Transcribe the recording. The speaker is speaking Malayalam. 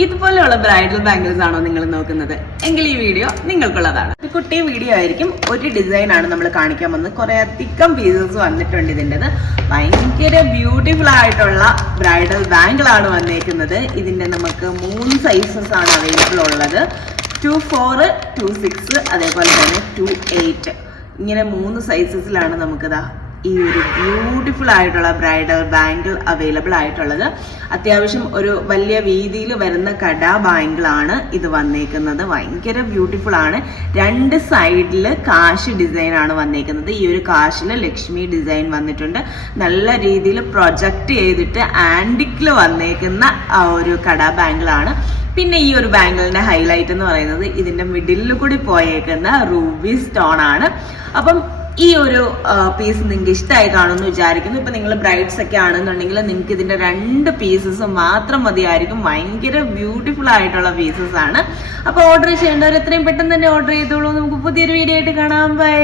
ഇതുപോലെയുള്ള ബ്രൈഡൽ ബാംഗിൾസ് ആണോ നിങ്ങൾ നോക്കുന്നത്? എങ്കിൽ ഈ വീഡിയോ നിങ്ങൾക്കുള്ളതാണ്. ഒരു കുട്ടി വീഡിയോ ആയിരിക്കും. ഒരു ഡിസൈൻ ആണ് നമ്മൾ കാണിക്കാൻ വന്നത്. കുറെ അധികം പീസസ് വന്നിട്ടുണ്ട്. ഇതിൻ്റെത് ഭയങ്കര ബ്യൂട്ടിഫുൾ ആയിട്ടുള്ള ബ്രൈഡൽ ബാംഗിൾ ആണ് വന്നേക്കുന്നത്. ഇതിന്റെ നമുക്ക് 3 സൈസസ് ആണ് അവൈലബിൾ ഉള്ളത്. 2-4, 2-6, അതേപോലെ തന്നെ 2-8. ഇങ്ങനെ 3 സൈസസിലാണ് നമുക്കിതാ ഈ ഒരു ബ്യൂട്ടിഫുൾ ആയിട്ടുള്ള ബ്രൈഡൽ ബാംഗിൾ അവൈലബിൾ ആയിട്ടുള്ളത്. അത്യാവശ്യം ഒരു വലിയ വീതിയിൽ വരുന്ന കട ബാംഗിൾ ആണ് ഇത് വന്നേക്കുന്നത്. ഭയങ്കര ബ്യൂട്ടിഫുൾ ആണ്. 2 സൈഡിൽ കാശ് ഡിസൈൻ ആണ് വന്നേക്കുന്നത്. ഈ ഒരു കാശില് ലക്ഷ്മി ഡിസൈൻ വന്നിട്ടുണ്ട്. നല്ല രീതിയിൽ പ്രൊജക്ട് ചെയ്തിട്ട് ആന്റിക്കിൽ വന്നേക്കുന്ന ആ ഒരു കട ബാംഗിൾ ആണ്. പിന്നെ ഈ ഒരു ബാംഗിളിന്റെ ഹൈലൈറ്റ് എന്ന് പറയുന്നത് ഇതിന്റെ മിഡിലിൽ കൂടി പോയേക്കുന്ന റൂബി സ്റ്റോൺ ആണ്. അപ്പം ഈ ഒരു പീസ് നിങ്ങൾക്ക് ഇഷ്ടമായി കാണുമെന്ന് വിചാരിക്കുന്നു. ഇപ്പൊ നിങ്ങൾ ബ്രൈഡ്സ് ഒക്കെ ആണെന്നുണ്ടെങ്കിൽ നിങ്ങൾക്ക് ഇതിന്റെ 2 പീസസ് മാത്രം മതിയായിരിക്കും. ഭയങ്കര ബ്യൂട്ടിഫുൾ ആയിട്ടുള്ള പീസസ് ആണ്. അപ്പൊ ഓർഡർ ചെയ്യേണ്ടവർ എത്രയും പെട്ടെന്ന് തന്നെ ഓർഡർ ചെയ്തോളൂ. നമുക്ക് പുതിയൊരു വീഡിയോ ആയിട്ട് കാണാം. ബൈ.